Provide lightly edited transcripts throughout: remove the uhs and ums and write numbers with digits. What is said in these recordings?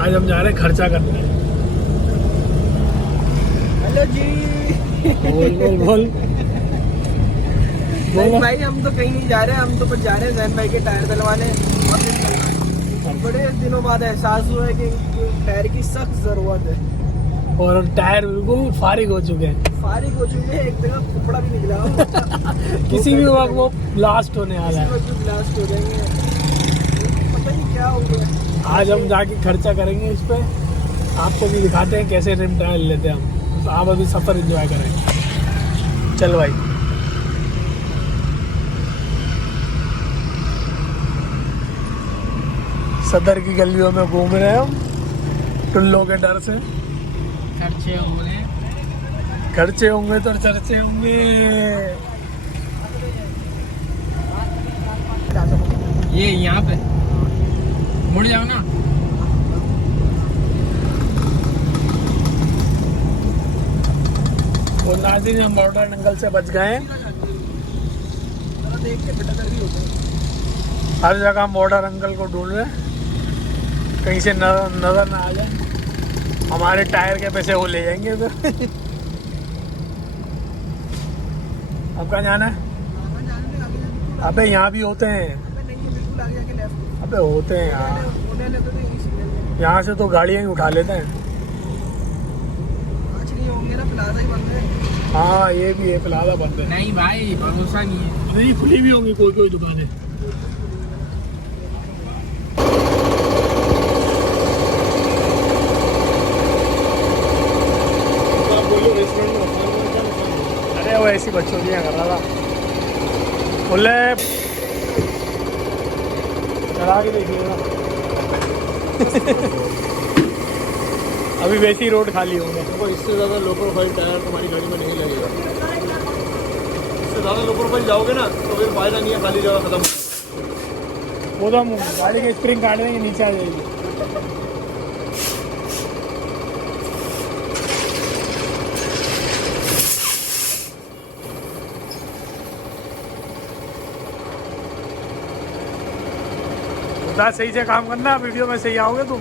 आज हम जा रहे हैं खर्चा करने। हेलो जी। बोल बोल बोल नहीं भाई, हम तो कहीं नहीं जा रहे, हम तो बस जा रहे हैं जैन भाई के टायर डलवाने। और बड़े दिनों बाद एहसास हुआ है कि टायर की सख्त जरूरत है। और टायर बिल्कुल फारिग हो चुके हैं, फारिग हो चुके हैं, एक जगह कपड़ा भी निकला किसी भी वक्त वो ब्लास्ट होने वाला है। ब्लास्ट हो जाएंगे, पता नहीं क्या हो गया। आज हम जाके खर्चा करेंगे इस पे, आपको भी दिखाते हैं कैसे रिम ट्रायल लेते हैं हम। तो आप अभी सफ़र एंजॉय करेंगे। चल भाई। सदर की गलियों में घूम रहे हैं हम टुल्लों के डर से। खर्चे होंगे तो चर्चे होंगे। ये यहाँ पे मुड़ जाओ ना। वो नाज़रीन हम बॉर्डर अंकल से बच गए हैं। हर जगह हम बॉर्डर अंकल को ढूंढ रहे हैं, कहीं से नजर ना आ जाए। हमारे टायर के पैसे वो ले जाएंगे फिर। अब कहाँ जाना है? अबे यहाँ भी होते हैं। अबे होते हैं यार, यहाँ से तो गाड़ियाँ ही उठा लेते हैं। हाँ ये भी है, प्लाजा बंद है। नहीं भाई, भरोसा नहीं है। नहीं, खुली भी होंगी कोई कोई दुकानें। अरे वो ऐसी बच्चों कर रहा था, बोले चला के देखिएगा। अभी वैसी रोड खाली होंगे। देखो इससे ज़्यादा लो प्रोफाइल टायर तुम्हारी गाड़ी में नहीं लगेगा। इससे ज़्यादा लो प्रोफाइल जाओगे ना तो फिर फायदा नहीं है, खाली जगह खत्म। वो तो हम गाड़ी की स्प्रिंग काट देंगे, नीचे आ जाएगी। सही से काम करना, वीडियो में सही आओगे तुम।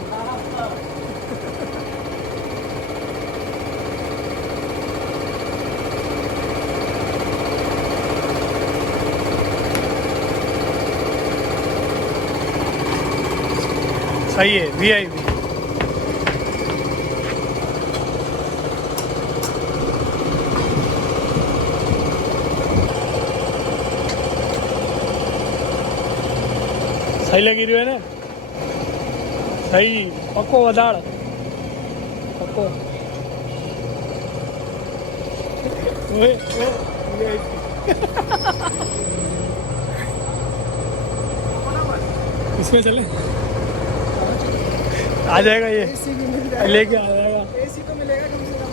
सही है, VIP। सही लगी रही है ना? सही पक्को वधाड़ पक्को। इसमें चले, आ जाएगा ये, लेके आ जाएगा। एसी तो मिलेगा कम से कम।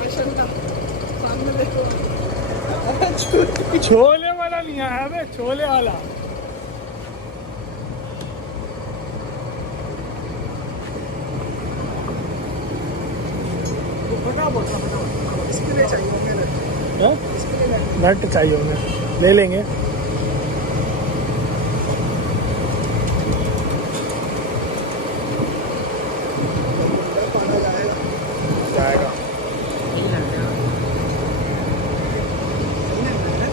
माशाल्लाह, सामने देखो। छोले वाला नहीं आया बे, छोले वाला। इसके लिए चाहिए होंगे, नट चाहिए होंगे, ले लेंगे। जाएगा।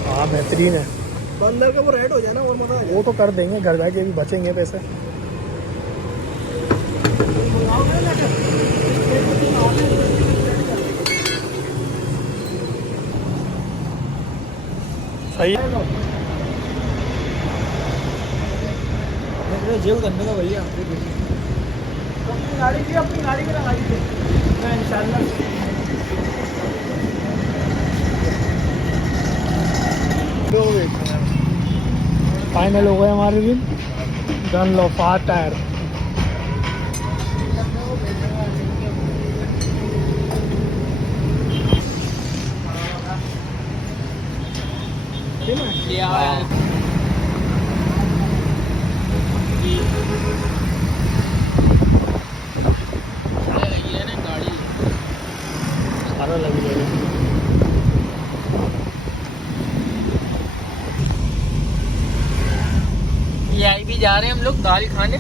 हाँ बेहतरीन है। तो अंदर का वो रेड हो जाए ना, और मजा आ जाए। वो तो कर देंगे, घर जाके भी बचेंगे पैसे। सही है। जेब करने का भैया, अपनी गाड़ी की लगा दीजिए इंशाल्लाह। फाइनल हो गए हमारे दिन। डन लो फास्ट टायर। ये ना गाड़ी सारा लगी है। ये आई भी जा रहे हैं हम लोग दाल खाने।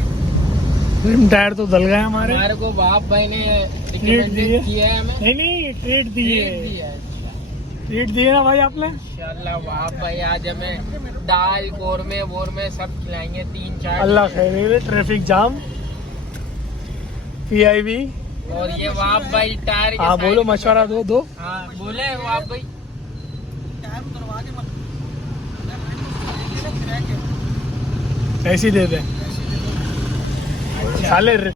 रिम टायर तो दल गए हमारे। हमारे को बाप भाई ने ट्रीट दिए। रिकमेंडेड किया है हमें। नहीं ट्रीट ट्रीट दिए। दिया है। ट्रीट दिए ना भाई आपने। इंशाल्लाह बाप भाई आज हमें दाल कोरमे वोरमे सब खिलाएंगे 3-4 अल्लाह खैर। Traffic jam PIV। और ये बाप भाई टायर के हाँ साइड बोलो में- मशवरा दो। हाँ बोले बाप भाई ऐसे ही दे दे साले।